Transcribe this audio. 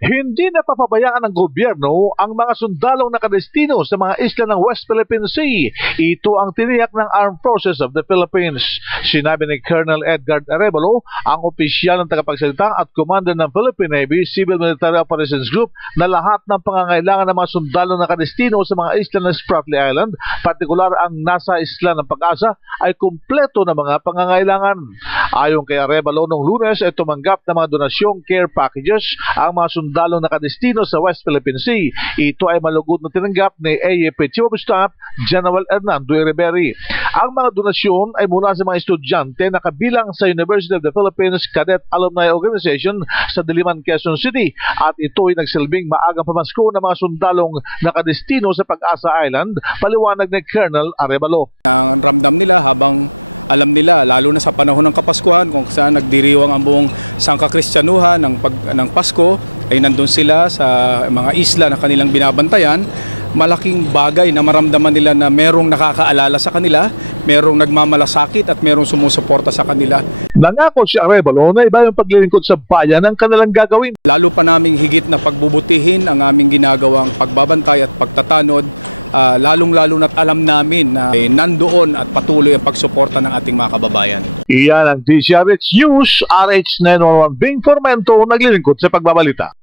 Hindi napapabayaan ng gobyerno ang mga sundalong nakadestino sa mga isla ng West Philippine Sea. Ito ang tiniyak ng Armed Forces of the Philippines. Sinabi ni Colonel Edgar Arevalo, ang opisyal ng tagapagsalita at commander ng Philippine Navy Civil Military Operations Group, na lahat ng pangangailangan ng mga sundalong nakadestino sa mga isla ng Spratly Island, partikular ang nasa isla ng Pag-asa, ay kumpleto na mga pangangailangan. Ayon kay Arevalo, noong Lunes ay tumanggap ng mga donasyong care packages ang mga sundalong nakadestino sa West Philippine Sea. Ito ay malugod na tinanggap ni AFP Chief of Staff General Hernando Riberi. Ang mga donasyon ay mula sa mga estudyante na kabilang sa University of the Philippines Cadet Alumni Organization sa Diliman, Quezon City, at ito ay nagsilbing maagang pamasko ng mga sundalong nakadestino sa Pag-asa Island, paliwanag ni Colonel Arevalo. Nangako si Arevalo na iba yung paglilingkod sa bayan ang kanilang gagawin. Iyan ang DCRH News, RH 911 Bing Formento, naglilingkod sa pagbabalita.